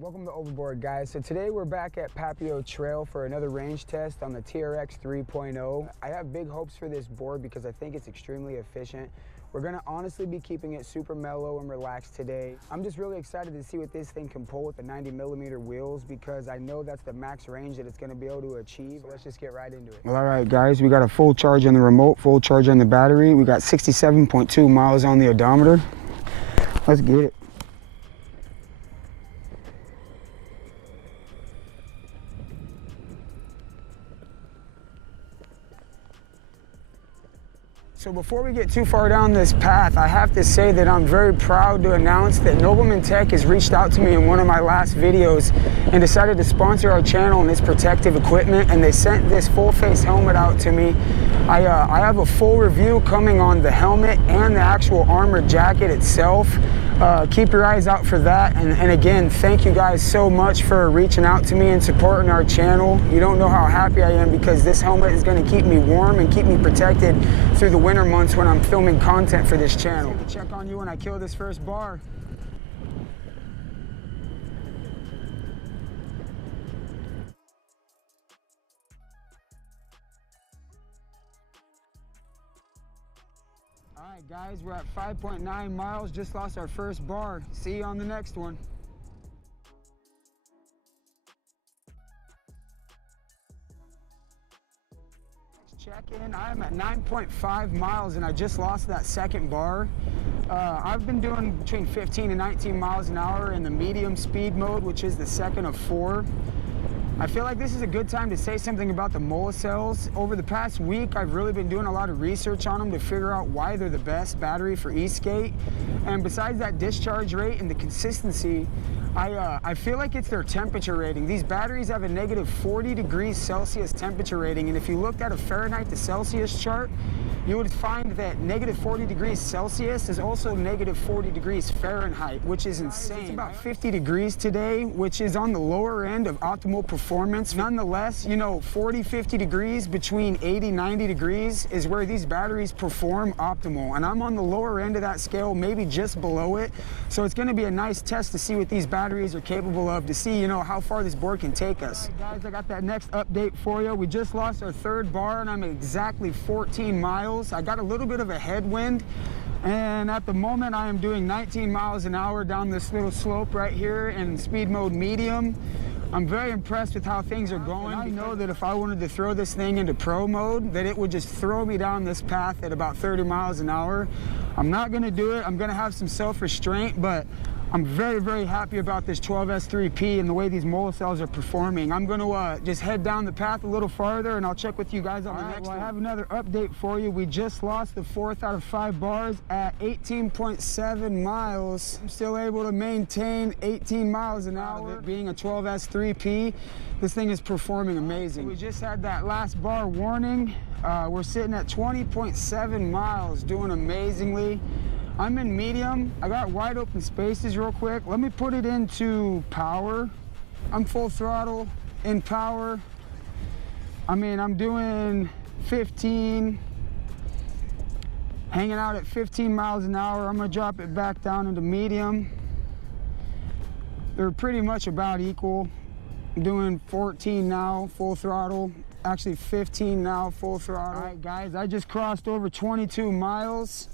Welcome to Overboard, guys. So today we're back at Papio Trail for another range test on the TRX 3.0. I have big hopes for this board because I think it's extremely efficient. We're gonna honestly be keeping it super mellow and relaxed today. I'm just really excited to see what this thing can pull with the 90mm wheels because I know that's the max range that it's gonna be able to achieve. So let's just get right into it. Well, all right, guys, we got a full charge on the remote, full charge on the battery. We got 67.2 miles on the odometer. Let's get it. So before we get too far down this path, I have to say that I'm very proud to announce that Nobleman Tech has reached out to me in one of my last videos and decided to sponsor our channel and its protective equipment, and they sent this full face helmet out to me. I have a full review coming on the helmet and the actual armor jacket itself. Keep your eyes out for that, and again, thank you guys so much for reaching out to me and supporting our channel. You don't know how happy I am because this helmet is going to keep me warm and keep me protected through the winter months when I'm filming content for this channel. Check on you when I kill this first bar. All right, guys, we're at 5.9 miles, just lost our first bar. See you on the next one. Check in, I'm at 9.5 miles and I just lost that second bar. I've been doing between 15 and 19 miles an hour in the medium speed mode, which is the second of 4. I feel like this is a good time to say something about the Molicels. Over the past week, I've really been doing a lot of research on them to figure out why they're the best battery for e-skate. And besides that discharge rate and the consistency, I feel like it's their temperature rating. These batteries have a negative 40 degrees Celsius temperature rating, and if you looked at a Fahrenheit to Celsius chart, you would find that negative 40 degrees Celsius is also negative 40 degrees Fahrenheit, which is insane. It's about 50 degrees today, which is on the lower end of optimal performance. Nonetheless, you know, 40, 50 degrees between 80, 90 degrees is where these batteries perform optimal. And I'm on the lower end of that scale, maybe just below it. So it's gonna be a nice test to see what these batteries are capable of, to see, you know, how far this board can take us. All right, guys, I got that next update for you. We just lost our third bar and I'm at exactly 14 miles. I got a little bit of a headwind, and at the moment I am doing 19 miles an hour down this little slope right here in speed mode medium. I'm very impressed with how things are going. I know that if I wanted to throw this thing into pro mode, that it would just throw me down this path at about 30 miles an hour. I'm not gonna do it. I'm gonna have some self-restraint, but I'm very, very happy about this 12S3P and the way these Molicels are performing. I'm going to just head down the path a little farther and I'll check with you guys on the next one. I have another update for you. We just lost the 4th out of 5 bars at 18.7 miles. I'm still able to maintain 18 miles an hour. Being a 12S3P, this thing is performing amazing. We just had that last bar warning. We're sitting at 20.7 miles, doing amazingly. I'm in medium. I got wide open spaces real quick. Let me put it into power. I'm full throttle in power. I mean, I'm doing 15, hanging out at 15 miles an hour. I'm gonna drop it back down into medium. They're pretty much about equal. I'm doing 14 now, full throttle. Actually 15 now, full throttle. All right, guys, I just crossed over 22 miles.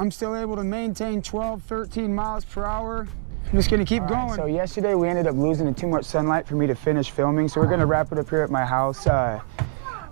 I'm still able to maintain 12, 13 miles per hour. I'm just gonna keep going. So yesterday we ended up losing too much sunlight for me to finish filming, so we're gonna wrap it up here at my house.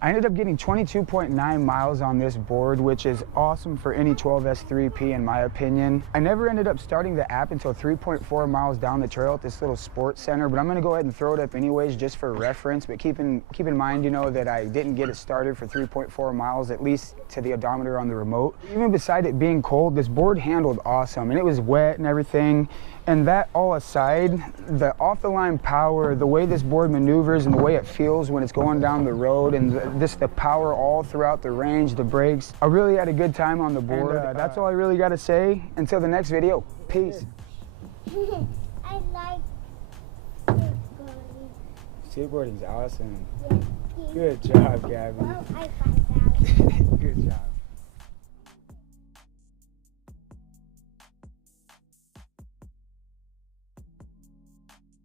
I ended up getting 22.9 miles on this board, which is awesome for any 12S3P in my opinion. I never ended up starting the app until 3.4 miles down the trail at this little sports center, but I'm gonna go ahead and throw it up anyways just for reference. But keep in mind, you know, that I didn't get it started for 3.4 miles, at least to the odometer on the remote. Even beside it being cold, this board handled awesome, and it was wet and everything. And that all aside, the off-the-line power, the way this board maneuvers and the way it feels when it's going down the road, and the power all throughout the range, the brakes. I really had a good time on the board. And, that's all I really got to say. Until the next video, peace. I like skateboarding. Skateboarding's awesome. Yes. Good job, Gabby. Well, I